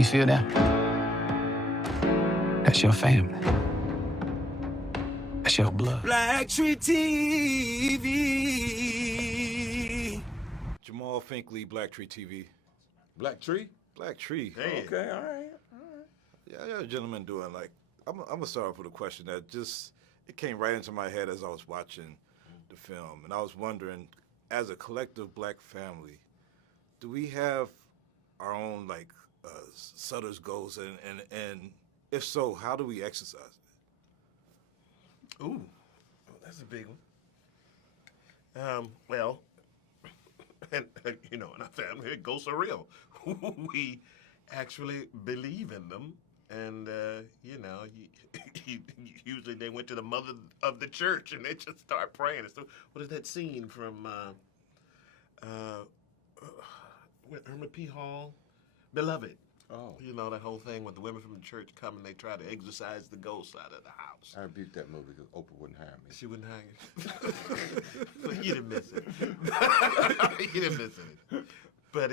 You feel that? That's your family. That's your blood. BlackTree TV. Jamaal Finkley, BlackTree TV. BlackTree? BlackTree. Hey. Okay, all right. Yeah, gentlemen doing like, I'm gonna start off with a question that it came right into my head as I was watching the film. And I was wondering, as a collective black family, do we have our own like Sutter's goals? And if so, how do we exercise it? Ooh, that's a big one. Well, and you know, in our family, ghosts are real. We actually believe in them, and you know, usually they went to the mother of the church and they just start praying. So, what is that scene from Irma P. Hall, Beloved? Oh. You know, that whole thing when the women from the church come and they try to exorcise the ghosts out of the house. I rebuked that movie because Oprah wouldn't hire me. She wouldn't hire you. So you didn't miss it. You didn't miss it. But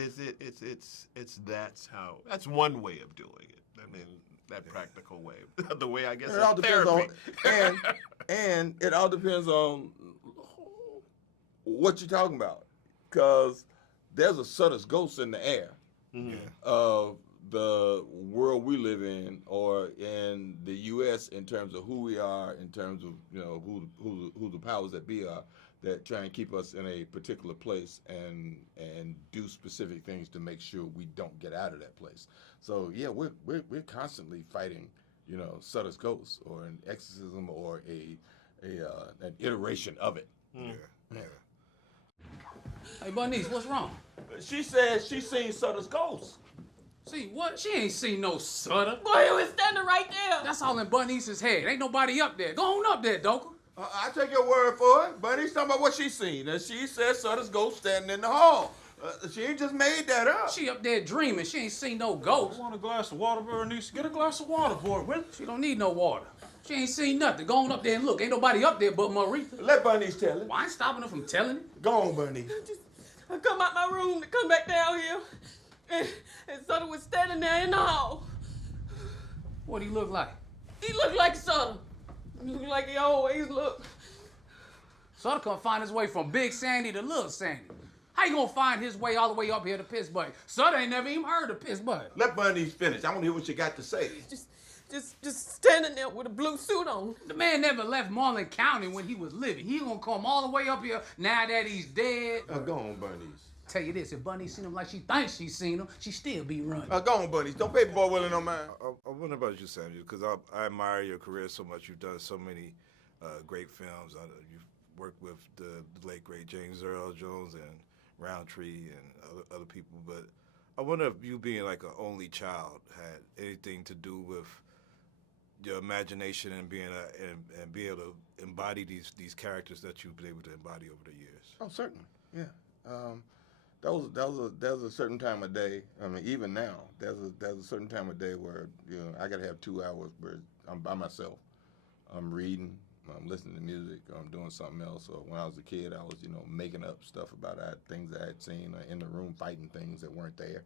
that's one way of doing it. I mean, that practical way. The way I guess It all is depends therapy. and it all depends on what you're talking about, because there's a Sutter's ghost in the air of the world we live in, or in the U.S. in terms of who we are, in terms of who the powers that be are, that try and keep us in a particular place and do specific things to make sure we don't get out of that place. So yeah, we're constantly fighting, Sutter's ghost, or an exorcism, or an iteration of it. Yeah. Hey, Berniece, what's wrong? She says she seen Sutter's ghost. See what? She ain't seen no Sutter. Boy, he was standing right there. That's all in Bernice's head. Ain't nobody up there. Go on up there, Doka. I take your word for it. Bunny's talking about what she seen, and she says Sutter's ghost standing in the hall. She ain't just made that up. She up there dreaming. She ain't seen no ghost. You want a glass of water, Berniece? Get a glass of water for it, Willie. She don't need no water. She ain't seen nothing. Go on up there and look. Ain't nobody up there but Maritha. Let Bunny's tell it. Well, I ain't stopping her from telling it. Go on, Bunny. I come out my room to come back down here, and Sutter was standing there in the hall. What he look like? He looked like Sutter. He looked like he always looked. Sutter come find his way from Big Sandy to Little Sandy. How you gonna find his way all the way up here to Pittsburgh? Sutter ain't never even heard of Pittsburgh. Let Bunny's finish. I want to hear what you got to say. Just standing there with a blue suit on. The man never left Marlin County when he was living. He gonna come all the way up here now that he's dead. Go on, Bunny's. Tell you this, if Bunny seen him like she thinks she seen him, she still be running. Go on, Bunny's. Don't pay Boy Willie no mind. I wonder about you, Samuel, because I admire your career so much. You've done so many great films. You've worked with the late, great James Earl Jones and Roundtree and other people. But I wonder if you being like an only child had anything to do with your imagination and being able to embody these characters that you've been able to embody over the years. Oh, certainly. Yeah. That was a certain time of day. I mean, even now, there's a certain time of day where I gotta have 2 hours where I'm by myself. I'm reading, I'm listening to music, or I'm doing something else. Or when I was a kid, I was making up stuff about things I had seen, or in the room fighting things that weren't there.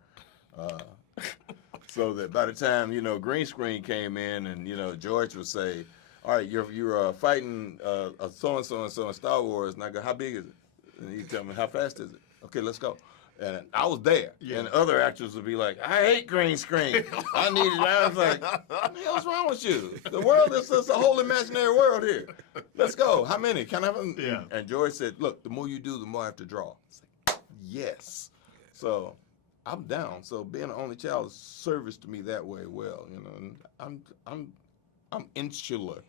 So that by the time green screen came in, and George would say, "All right, you're fighting so and so in Star Wars," and I go, "How big is it?" And he'd tell me, "How fast is it?" "Okay, let's go." And I was there. Yeah. And other actors would be like, "I hate green screen. I need it." I was like, "What the hell's wrong with you? The world is a whole imaginary world here. Let's go. How many? Can I have them?" Yeah. And George said, "Look, the more you do, the more I have to draw." It's like, yes. So I'm down. So being an only child is service to me that way. Well, and I'm insular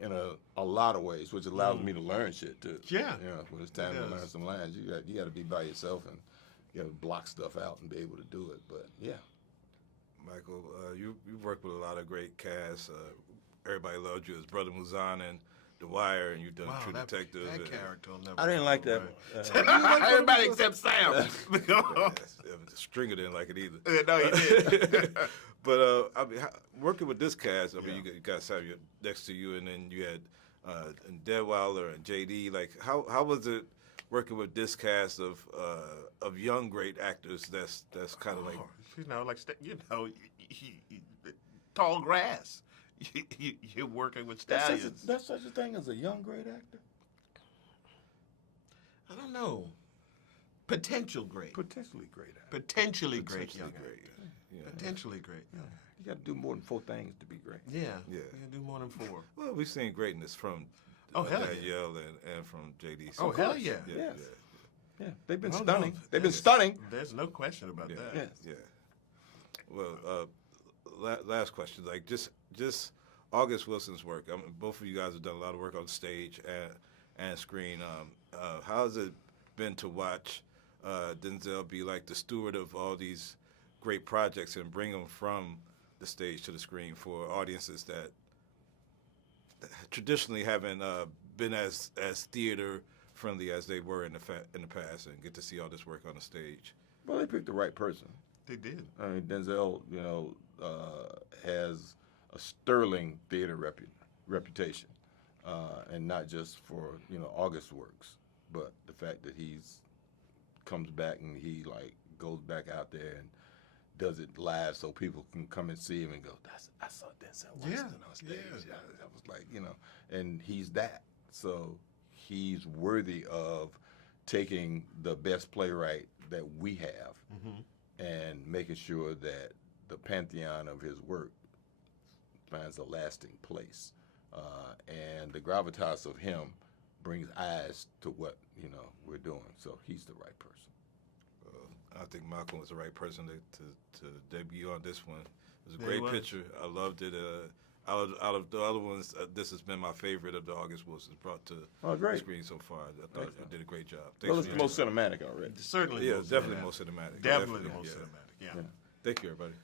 in a lot of ways, which allows me to learn shit too. Yeah. When it's time to learn some lines, you got to be by yourself, and you got to block stuff out and be able to do it. But yeah. Michael, you've worked with a lot of great casts. Everybody loved you as Brother Muzan and The Wire, and you've done True Detective. That character will never. I didn't like that one. Everybody except Sam. Stringer didn't like it either. No, he did. But I mean, working with this cast, I mean, you got Samuel next to you, and then you had Deadwyler and JD. Like, how was it working with this cast of young great actors? That's kind of like You know, like tall grass. You're working with stallions. That's such a thing as a young great actor. I don't know. Potential great. Potentially great actor. Potentially great young great. actor. Yeah. Potentially great. Yeah. You got to do more than 4 things to be great. Yeah. Yeah. You can do more than 4. Well, we've seen greatness from Oh, hell yeah. Danielle and from JD. Oh, hell yeah. Yes. Yeah, they've been Oh, stunning. no. They've been stunning. There's no question about that. Yes. Yeah. Well, last question. Like just August Wilson's work. I mean, both of you guys have done a lot of work on stage and screen. How has it been to watch Denzel be like the steward of all these great projects and bring them from the stage to the screen for audiences that traditionally haven't been as theater friendly as they were in the past, and get to see all this work on the stage? Well, they picked the right person. They did. I mean, Denzel, has a sterling theater reputation, and not just for August works, but the fact that he's comes back and he like goes back out there and does it live so people can come and see him and go, I saw Denzel Washington on stage. Yeah. I was like, and he's that. So he's worthy of taking the best playwright that we have and making sure that the pantheon of his work finds a lasting place. And the gravitas of him brings eyes to what, we're doing. So he's the right person. I think Malcolm was the right person to debut on this one. It was a great picture. I loved it. Out of the other ones, this has been my favorite of the August Wilsons brought to the screen so far. I thought you did a great job. Well, it's the most cinematic already. Certainly. Yeah, definitely more cinematic. Definitely the most cinematic. Yeah. Thank you, everybody.